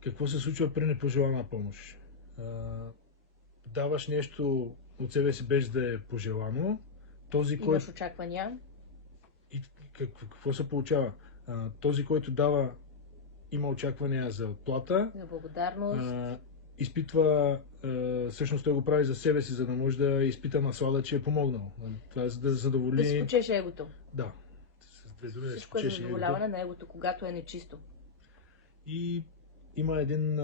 Какво се случва при непожелана помощ? Даваш нещо от себе си без да е пожелано. Имаш очаквания. И какво се получава? Този, който дава, има очаквания за отплата. За благодарност. Изпитва, всъщност той го прави за себе си, за да може да изпита наслада, че е помогнал. Това е за да задоволи... Да си почеше егото. Да. С две думи, Всичко е задоволяване на егото, когато е нечисто. И има един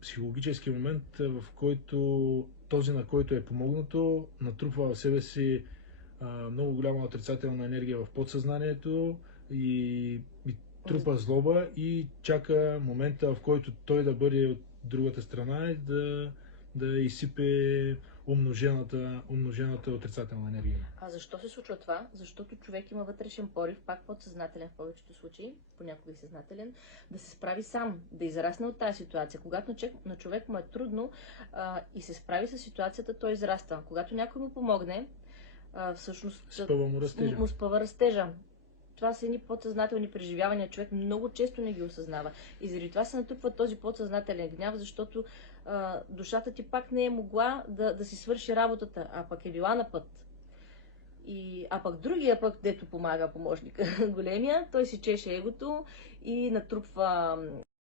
психологически момент, в който този, на който е помогнато, натрупва в себе си много голяма отрицателна енергия в подсъзнанието и трупа злоба и чака момента, в който той да бъде от другата страна и да изсипе умножената отрицателна енергия. А защо се случва това? Защото човек има вътрешен порив, пак подсъзнателен в повечето случаи, понякога и съзнателен, да се справи сам, да израсне от тази ситуация. Когато на човек му е трудно и се справи с ситуацията, той израства. Когато някой му помогне, всъщност му спъва растежа. Това са едни подсъзнателни преживявания, човек много често не ги осъзнава. И заради това се натрупва този подсъзнателен гняв, защото душата ти пак не е могла да си свърши работата, а пък е била на път. А пък другия пък, дето помага помощника големия, той си чеше егото и натрупва